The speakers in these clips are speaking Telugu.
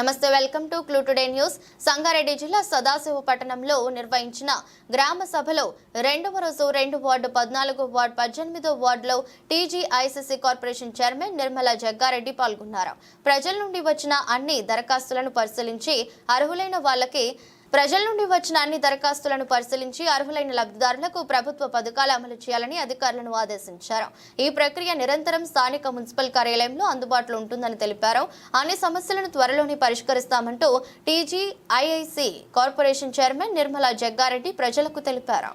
నమస్తే welcome to clue today news. Sangareddy జిల్లా సదాశివ పట్టణంలో నిర్వహించిన గ్రామ సభలో 2వ రోజు 2 వార్డు 14 వార్డు 18 వార్డులో టీజీఐసీసీ కార్పొరేషన్ చైర్మన్ నిర్మలా జగ్గారెడ్డి పాల్గొన్నారు. ప్రజల నుండి వచ్చిన అన్ని దరఖాస్తులను పరిశీలించి అర్హులైన లబ్ధిదారులకు ప్రభుత్వ పథకాలు అమలు చేయాలని అధికారులను ఆదేశించారు. ఈ ప్రక్రియ నిరంతరం స్థానిక మున్సిపల్ కార్యాలయంలో అందుబాటులో ఉంటుందని తెలిపారు. అన్ని సమస్యలను త్వరలోనే పరిష్కరిస్తామంటూ టీజీఐసీసీ కార్పొరేషన్ చైర్మన్ నిర్మలా జగ్గారెడ్డి ప్రజలకు తెలిపారు.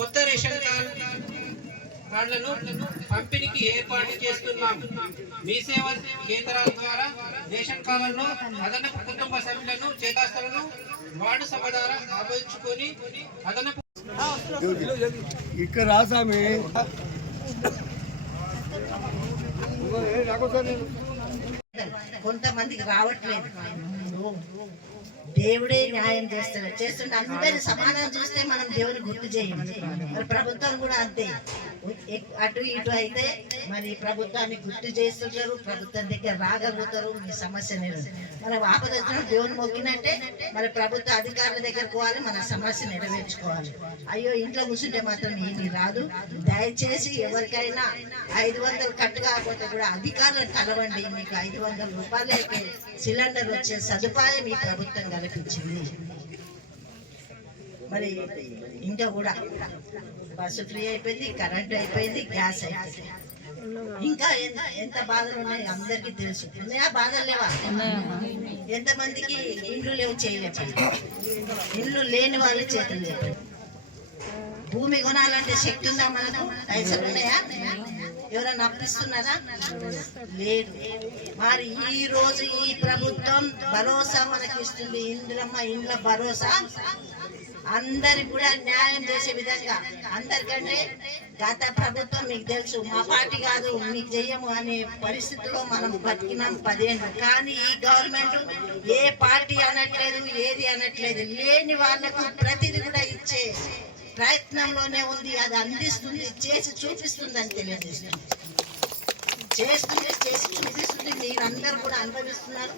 కొత్త రేషన్ కార్డులను పంపిణీకి ఏర్పాటు చేస్తున్నాం. మీ సేవా కేంద్రాల ద్వారా రేషన్ కార్డులను అదనపు కుటుంబ సభ్యులను చేతాస్తులను వార్డు సభ ద్వారా ఆమోదించుకొని అదనపు ఇక్కడ రాసామి కొంతమందికి రావట్లేదు. దేవుడే న్యాయం చేస్తుంటే అందరి సమాధానం చూస్తే మనం దేవుని గుర్తు చేయము. మరి ప్రభుత్వం కూడా అంతే, అటు ఇటు అయితే మరి ప్రభుత్వాన్ని గుర్తు చేస్తుంటారు, ప్రభుత్వం దగ్గర రాగలుగుతారు. మీ సమస్య మన ఆపద దేవుని మొక్కినట్టే మరి ప్రభుత్వ అధికారుల దగ్గర పోవాలి, మన సమస్య నెరవేర్చుకోవాలి. అయ్యో ఇంట్లో కూర్చుంటే మాత్రం ఏమీ రాదు. దయచేసి ఎవరికైనా 500 కట్టు కాకపోతే కూడా అధికారులను కలవండి. మీకు 500 రూపాయలకే సిలిండర్ వచ్చే సదుపాయం ఈ ప్రభుత్వం కల్పించింది. మరి ఇంకా కూడా బస్సు ఫ్రీ అయిపోయింది, కరెంట్ అయిపోయింది, గ్యాస్ అయిపోయింది. ఇంకా ఎంత బాధలు ఉన్నాయి అందరికీ తెలుసు. ఉన్నాయా బాధలు లేవా? ఎంతమందికి ఇండ్లు లేవు, చేయలేవు. ఇండ్లు లేని వాళ్ళు చేతులు లేవు. భూమి కొనాలంటే శక్తి ఉందా మనకు? పైసలు ఉన్నాయా? ఎవరైనా అప్పిస్తున్నారా? లేదు. మరి ఈ రోజు ఈ ప్రభుత్వం భరోసా మనకి ఇస్తుంది. ఇండ్ల భరోసా అందరికి కూడా న్యాయం చేసే విధంగా. అందరికంటే గత ప్రభుత్వం మీకు తెలుసు, మా పార్టీ కాదు మీకు చెయ్యము అనే పరిస్థితిలో మనం బతికినాం 10 ఏళ్ళు. కానీ ఈ గవర్నమెంట్ ఏ పార్టీ అనట్లేదు, ఏది అనట్లేదు. లేని వాళ్లకు ప్రతిదీ కూడా ఇచ్చే ప్రయత్నంలోనే ఉంది. అది అందిస్తుంది, చేసి చూపిస్తుంది అని తెలియజేస్తుంది. చేసి చూపిస్తుంది. మీరందరూ కూడా అనుభవిస్తున్నారు.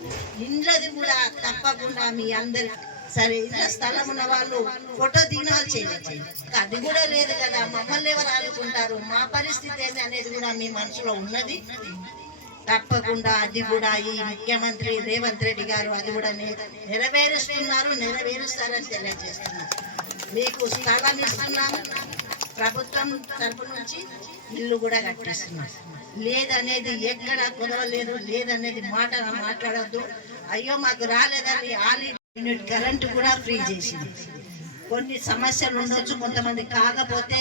ఇండ్లది కూడా తప్పకుండా మీ అందరి సరే. ఇంట్లో స్థలం ఉన్న వాళ్ళు ఫోటో దినాలు చేయవచ్చు. అది కూడా లేదు కదా, మమ్మల్ని ఎవరు ఆదుకుంటారు, మా పరిస్థితి ఏంటి అనేది కూడా మీ మనసులో ఉన్నది. తప్పకుండా అది కూడా ఈ ముఖ్యమంత్రి రేవంత్ రెడ్డి గారు అది కూడా నెరవేరుస్తారని తెలియజేస్తున్నారు. మీకు స్థలం ఇస్తున్నాము, ప్రభుత్వం తరపు నుంచి ఇల్లు కూడా కట్టిస్తున్నాం. లేదనేది ఎక్కడ కుదవలేదు, లేదనేది మాట్లాడద్దు. అయ్యో మాకు రాలేదని యూనిట్ కరెంటు కూడా ఫ్రీ చేసింది. కొన్ని సమస్యలు ఉండొచ్చు, కొంతమంది కాకపోతే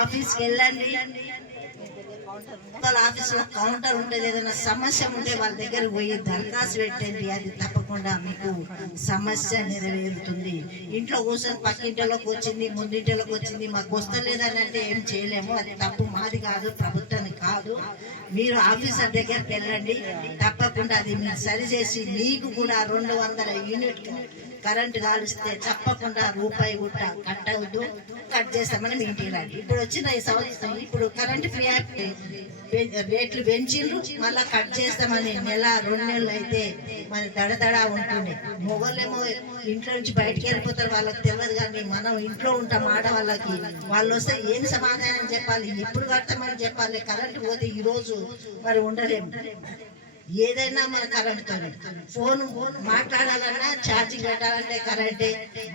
ఆఫీస్కి వెళ్ళండి. ఆఫీసులో కౌంటర్ ఉంటుంది, ఏదైనా సమస్య ఉంటే వాళ్ళ దగ్గర పోయి దరఖాస్తు పెట్టండి. అది తప్పకుండా మీకు సమస్య నెరవేరుతుంది. ఇంట్లో కూర్చొని పక్కింటిలోకి వచ్చింది, ముందింటిలోకి వచ్చింది, మాకు వస్తలేదని అంటే ఏం చేయలేము. అది తప్పు మాది కాదు, ప్రభుత్వానికి కాదు. మీరు ఆఫీసర్ దగ్గరికి వెళ్ళండి. తప్పకుండా అది మీరు సరిచేసి మీకు కూడా 200 యూనిట్ కరెంటు కాలుస్తే తప్పకుండా రూపాయి కూడా కట్టవద్దు, కట్ చేస్తామని మీ ఇంటికి రండి. ఇప్పుడు వచ్చిన ఈ సంవత్సరం ఇప్పుడు కరెంటు ఫ్రీ రేట్లు పెంచిండ్రు, మళ్ళా కట్ చేస్తామని 1-2 నెలలు అయితే మరి దడదడా ఉంటుంది. మొగోళ్ళేమో ఇంట్లో నుంచి బయటకు వెళ్ళిపోతారు, వాళ్ళకి తెలియదు. కానీ మనం ఇంట్లో ఉంటాం, ఆడవాళ్ళకి వాళ్ళు వస్తే ఏం సమాధానం చెప్పాలి, ఎప్పుడు కడతామని చెప్పాలి. కరెంటు పోతే ఈ రోజు మరి ఉండలేము. ఏదైనా మన కరెంటుతో ఫోన్ మాట్లాడాలన్నా, ఛార్జింగ్ పెట్టాలంటే కరెంటే,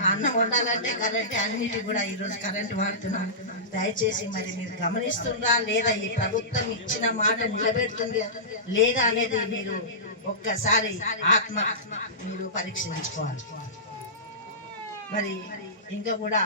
అన్నం వండాలంటే కరెంటే, అన్నిటి కూడా ఈరోజు కరెంటు వాడుతున్నాం. దయచేసి మరి మీరు గమనిస్తుందా లేదా, ఈ ప్రభుత్వం ఇచ్చిన మాట నిలబెడుతుంది లేదా అనేది మీరు ఒక్కసారి ఆత్మ మీరు పరీక్షించుకోవాలి. మరి ఇంకా కూడా